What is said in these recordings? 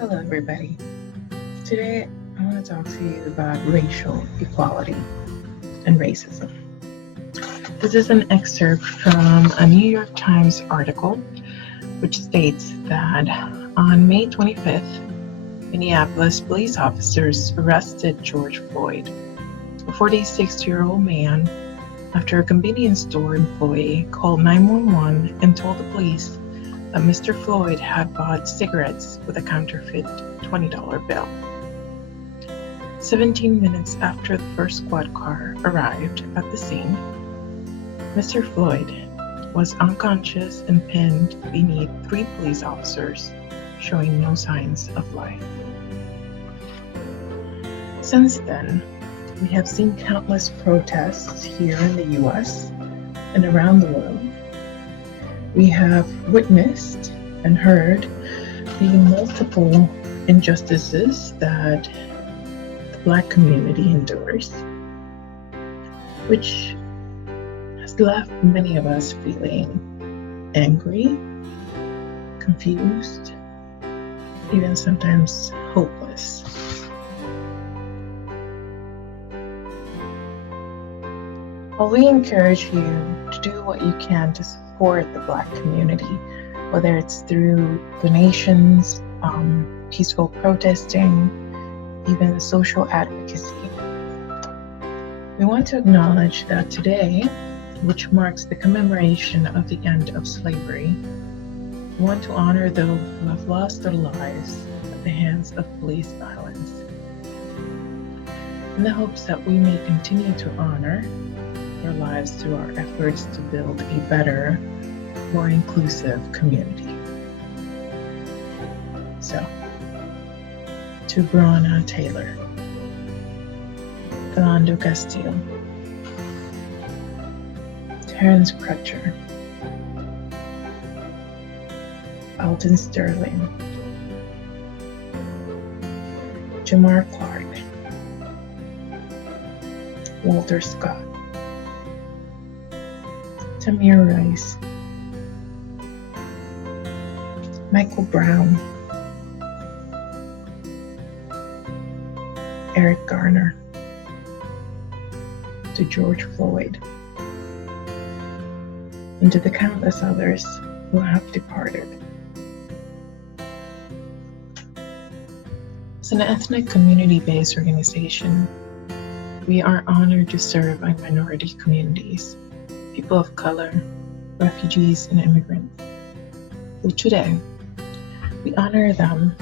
Hello, everybody. Today, I want to talk to you about racial equality and racism. This is an excerpt from a New York Times article, which states that on May 25th, Minneapolis police officers arrested George Floyd, a 46-year-old man, after a convenience store employee called 911 and told the police that Mr. Floyd had bought cigarettes with a counterfeit $20 bill. 17 minutes after the first squad car arrived at the scene, Mr. Floyd was unconscious and pinned beneath 3 police officers, showing no signs of life. Since then, we have seen countless protests here in the US and around the world. We have witnessed and heard the multiple injustices that the Black community endures, which has left many of us feeling angry, confused, even sometimes hopeless. While we encourage you to do what you can to support the Black community, whether it's through donations, peaceful protesting, even social advocacy, we want to acknowledge that today, which marks the commemoration of the end of slavery, we want to honor those who have lost their lives at the hands of police violence, in the hopes that we may continue to honor their lives through our efforts to build a better, more inclusive community. So, to Breonna Taylor, Philando Castile, Terrence Crutcher, Alton Sterling, Jamar Clark, Walter Scott, Tamir Rice, Michael Brown, Eric Garner, to George Floyd, and to the countless others who have departed. As an ethnic community-based organization, we are honored to serve our minority communities, people of color, refugees, and immigrants. So today, we honor them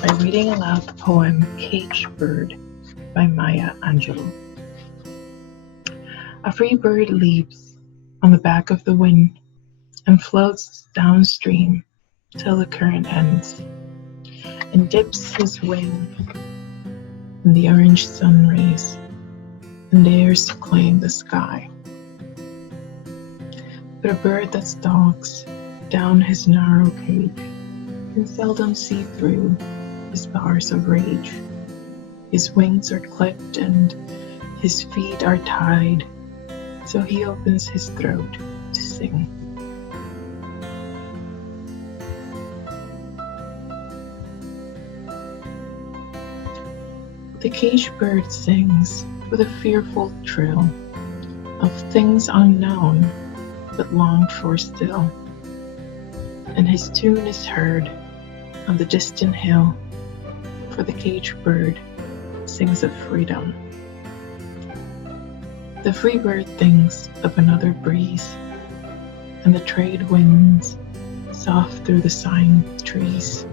by reading aloud the poem Caged Bird by Maya Angelou. A free bird leaps on the back of the wind and floats downstream till the current ends, and dips his wing in the orange sun rays and dares to claim the sky. But a bird that stalks down his narrow cage can seldom see through his bars of rage. His wings are clipped and his feet are tied, so he opens his throat to sing. The caged bird sings with a fearful trill of things unknown but longed for still, and his tune is heard on the distant hill, for the caged bird sings of freedom. The free bird thinks of another breeze, and the trade winds soft through the sighing trees,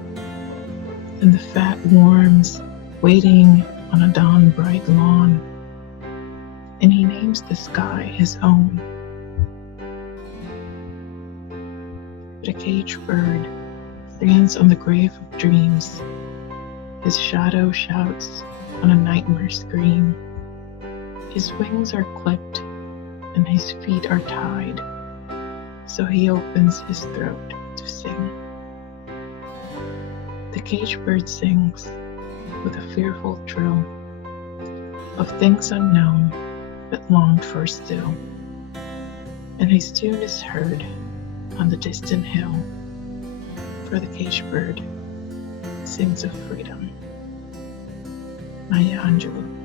and the fat worms waiting on a dawn bright lawn, and he names the sky his own. But a caged bird stands on the grave of dreams. His shadow shouts on a nightmare scream. His wings are clipped and his feet are tied, so he opens his throat to sing. The caged bird sings with a fearful trill of things unknown but longed for still, and his tune is heard on the distant hill, for the caged bird sense of freedom. Maya Angelou.